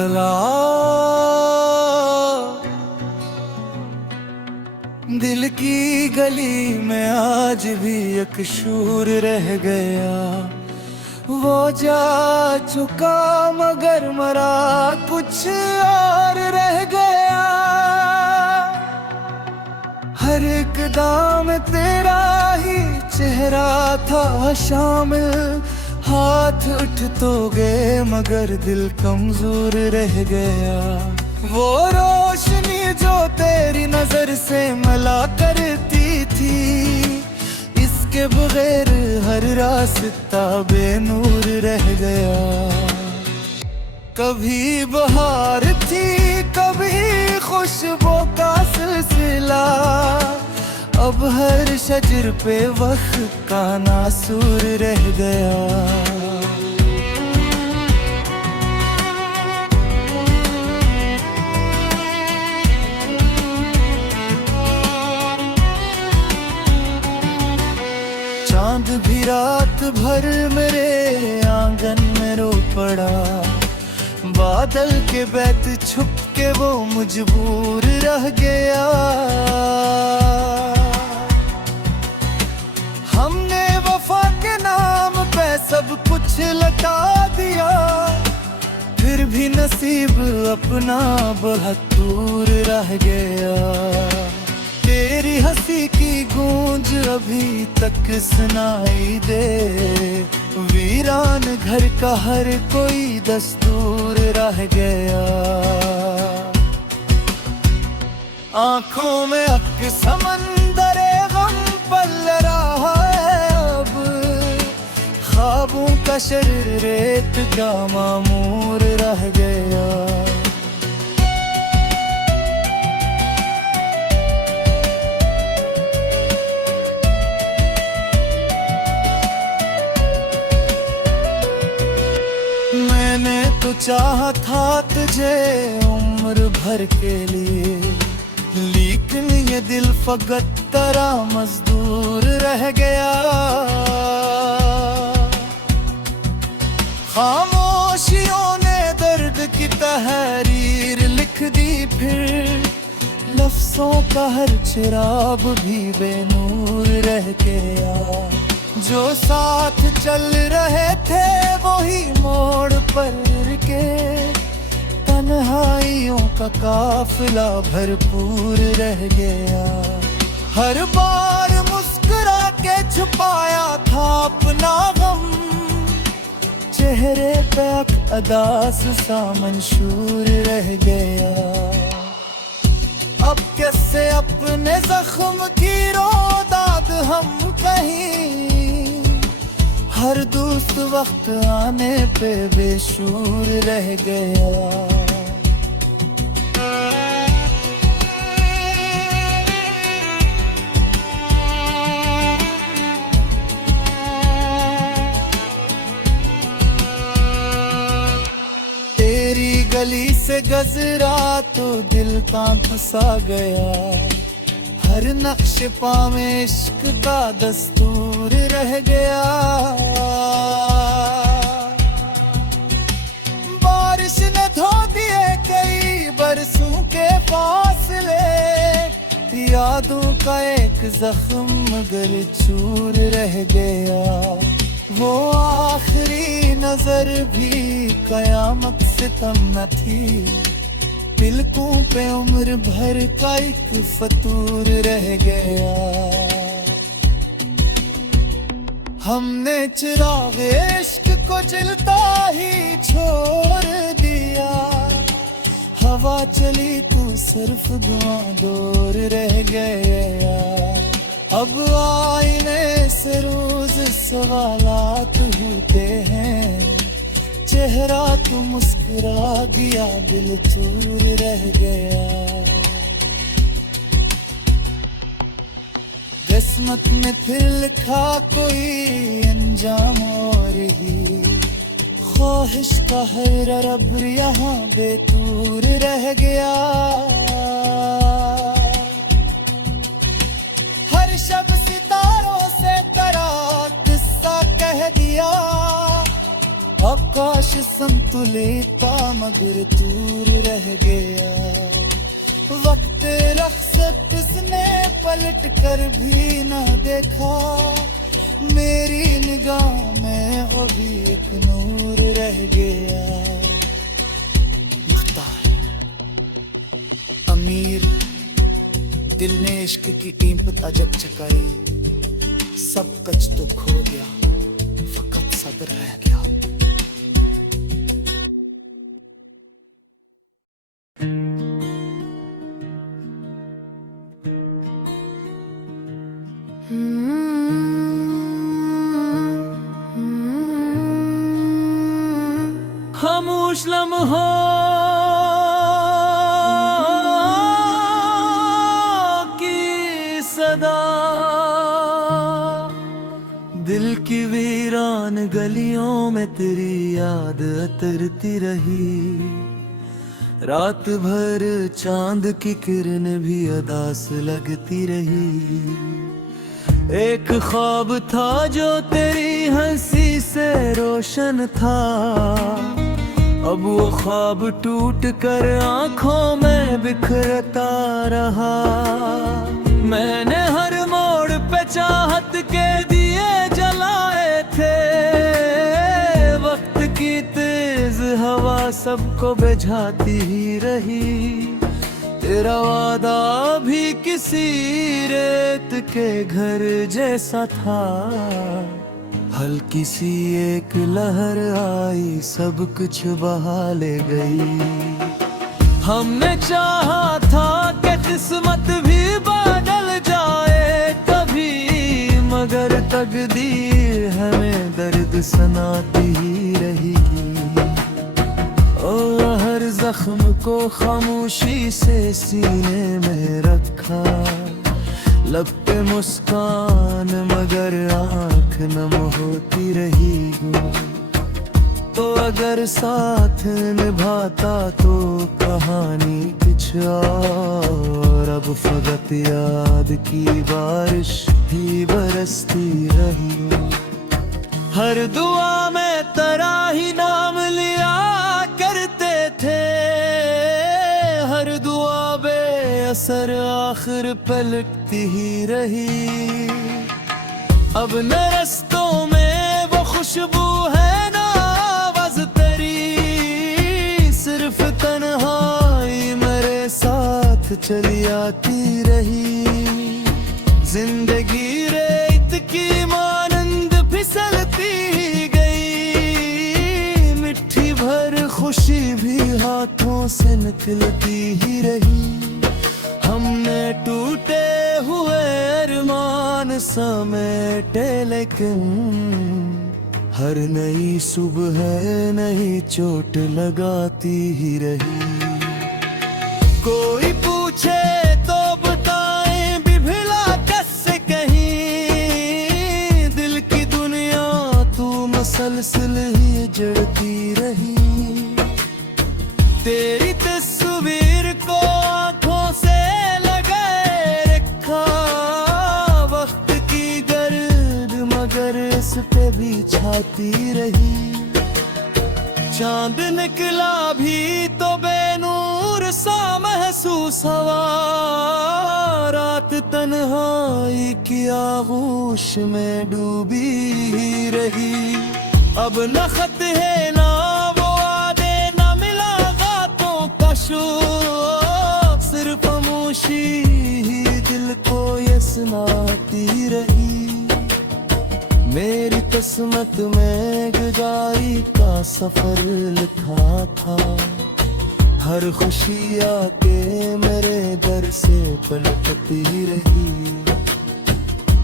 मसला दिल की गली में आज भी एक शूर रह गया। वो जा चुका मगर मरा कुछ और रह गया। हर एक दाम तेरा ही चेहरा था शामिल, हाथ उठ तो गए मगर दिल कमजोर रह गया। वो रोशनी जो तेरी नजर से मला करती थी, इसके बगैर हर रास्ता बेनूर रह गया। कभी बहार थी कभी खुशबू का सिलसिला, अब हर शजर पे वक्त का नासूर रह गया। चांद भी रात भर मेरे आंगन में रो पड़ा, बादल के बैत छुप के वो मजबूर रह गया। हमने वफा के नाम पे सब कुछ लटा दिया, फिर भी नसीब अपना बहुत दूर रह गया। तेरी हंसी की गूंज अभी तक सुनाई दे, वीरान घर का हर कोई दस्तूर रह गया। आंखों में अक समंदरे गम पल रहा है अब, ख्वाबों का शरीर रेत का मामूर रह गया। मैंने तो चाहा था तुझे उम्र भर के लिए, लेकिन ये दिल फकत तेरा मजदूर रह गया। खामोशियों ने दर्द की तहरीर लिख दी, फिर लफ्जों का हर चिराग भी बेनूर रह गया। जो साथ चल रहे थे वही मोड़ पर के, तन्हाइयों का काफिला भरपूर रह गया। हर बार मुस्कुरा के छुपाया था अपना गम, चेहरे पे अदास सा मंशूर रह गया। अब कैसे अपने जख्म की रोदाद हम कहीं, हर दोस्त वक्त आने पे बेशूर रह गया। तेरी गली से गजरा तो दिल कांप सा गया, हर नक्श पा में इश्क का दस्तूर रह गया। बारिश ने धो दिए कई बरसों के फासले, यादों का एक जख्म मगर चूर रह गया। वो आखिरी नजर भी कयामत से कम न थी, तिलकों पे उम्र भर का एक फतूर रह गया। हमने चिराग इश्क को जलता ही छोड़ दिया, हवा चली तो सिर्फ धुआं दूर रह गया। अब आईने से रोज सवालात होते हैं, चेहरा तो मुस्कुरा गया दिल चूर रह गया। किस्मत में फिर लिखा कोई अंजाम और ही, ख्वाहिश का हर रब यहाँ बेतूर रह गया। हर शब सितारों से तेरा किस्सा कह दिया, आकाश संतुलित मगर दूर रह गया। वक्त रख्सत इसने पलट कर भी न देखा, मेरी निगाह में वो भी एक नूर रह गया। मुख्तार अमीर दिल ने इश्क की कीमत अजब चकाई, सब कुछ तो खो गया, फकत सब्र रह गया। खामोश लम्हों की सदा, दिल की वीरान गलियों में तेरी याद अतरती रही। रात भर चांद की किरण भी अदास लगती रही। एक ख्वाब था जो तेरी हंसी से रोशन था, अब वो ख्वाब टूट कर आंखों में बिखरता रहा। मैंने हर मोड़ पे चाहत के दिए जलाए थे, वक्त की तेज हवा सबको बुझाती ही रही। तेरा वादा भी किसी रेत के घर जैसा था, हल्की सी एक लहर आई सब कुछ बहा ले गई। हमने चाहा था कि किस्मत भी बदल जाए कभी, मगर तकदीर हमें दर्द सुनाती ही रहेगी। ओ हर जख्म को खामोशी से सीने में रखा, लब पे मुस्कान मगर आँख नम होती रही। तो अगर साथ निभाता तो कहानी कुछ और, अब फकत याद की बारिश ही बरसती रही। हर दुआ में तेरा ही नाम लिया करते थे, हर दुआ बेअसर आखिर पलटती ही रही। अब न रस्तों में वो खुशबू है ना आवाज़ तेरी, सिर्फ तन्हाई मेरे साथ चली आती रही। जिंदगी रेत की मानंद फिसलती गई, मिट्टी भर खुशी भी हाथों से निकलती ही रही। हमने टूटे हुए अरमान समेटे, लेकिन हर नई सुबह नई चोट लगाती ही रही। कोई पूछे तो बताएं बिभला कैसे कहीं, दिल की दुनिया तू मसलसल ही जड़ती रही। तेरी तस्वीर को आंखों से लगाए रखा, वक्त की गर्द मगर इस पे भी छाती रही। चांद निकला भी तो बेनूर सा महसूस हवा, रात तन्हाई की आगोश में डूबी ही रही। अब न खत है ना वो आदे, न मिला गातों का शोर, सिर्फ खामोशी ही दिल को ये सुनाती रही। मेरी किस्मत में गुजारी का सफर लिखा था, हर खुशी आके मेरे दर से पलटती रही।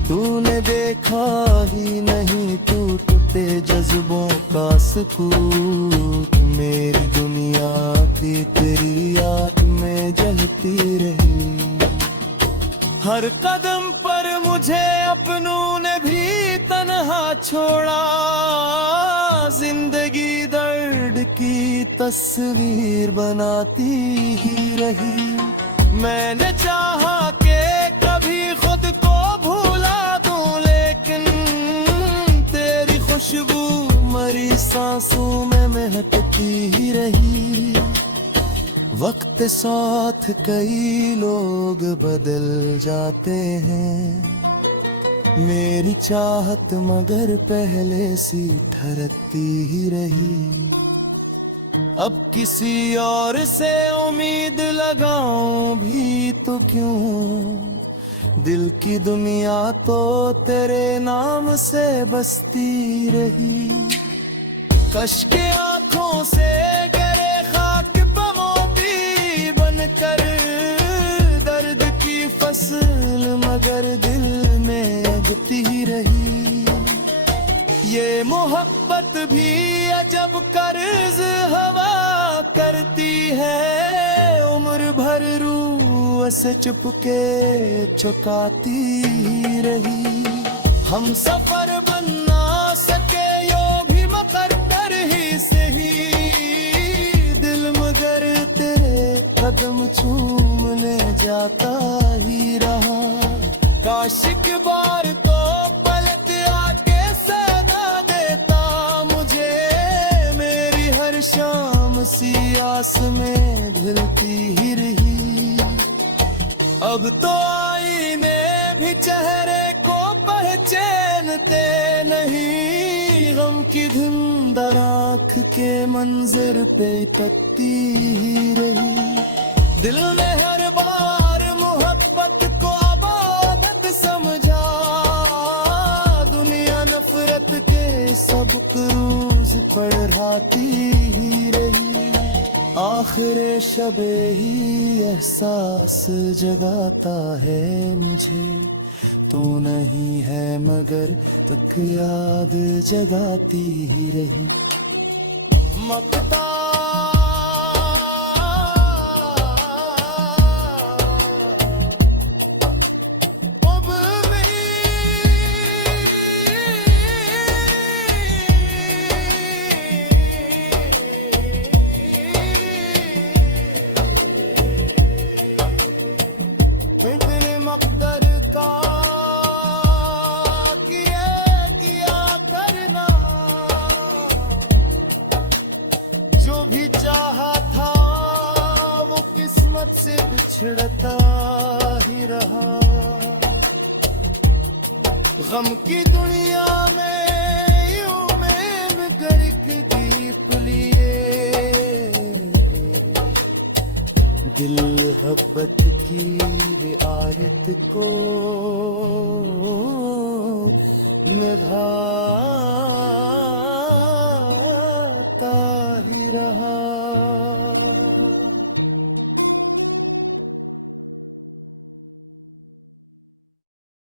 तूने देखा ही नहीं टूटते जज्बों का सुकून, मेरी दुनिया थी तेरी याद में जलती रही। हर कदम पर मुझे अपनों ने भी तन्हा छोड़ा, जिंदगी दर्द की तस्वीर बनाती ही रही। मैंने चाहा कि कभी खुद को भूला दूं, लेकिन तेरी खुशबू मरी सांसों में महकती ही रही। वक्त साथ कई लोग बदल जाते हैं, मेरी चाहत मगर पहले सी ठहरती ही रही। अब किसी और से उम्मीद लगाऊं भी तो क्यों, दिल की दुनिया तो तेरे नाम से बसती रही। कश के आंखों से गरे खाक पे मोती बनकर, दर्द की फसल मगर दिल में उगती रही। ये मोहब्बत भी अजब कर्ज हवा करती है, उम्र भर रूह से चुपके चुकाती रही। हम सफर बन ना सके यो भी मकद्दर ही सही, दिल मगर तेरे कदम चूमने जाता ही रहा। काश एक बार तो पलट आके सदा देता मुझे, मेरी हर शाम सी आस में ढलती ही रही। अब तो आईने भी चेहरे को पहचानते नहीं, गम की धुंधर आँख के मंजर पे तकती ही रही। दिल ने हर बार मोहब्बत को आबादत समझा, दुनिया नफरत के सबक रोज पढ़ाती ही रही। आखिर शबे ही एहसास जगाता है मुझे, तू नहीं है मगर तक याद जगाती ही रही। मकता इतने मकदर का किया करना, जो भी चाहा था वो किस्मत से बिछड़ता ही रहा। गम की दुनिया में यूं में गर्क दीप लिए, दिल मोहब्बत की रियायत को निभाता ही रहा।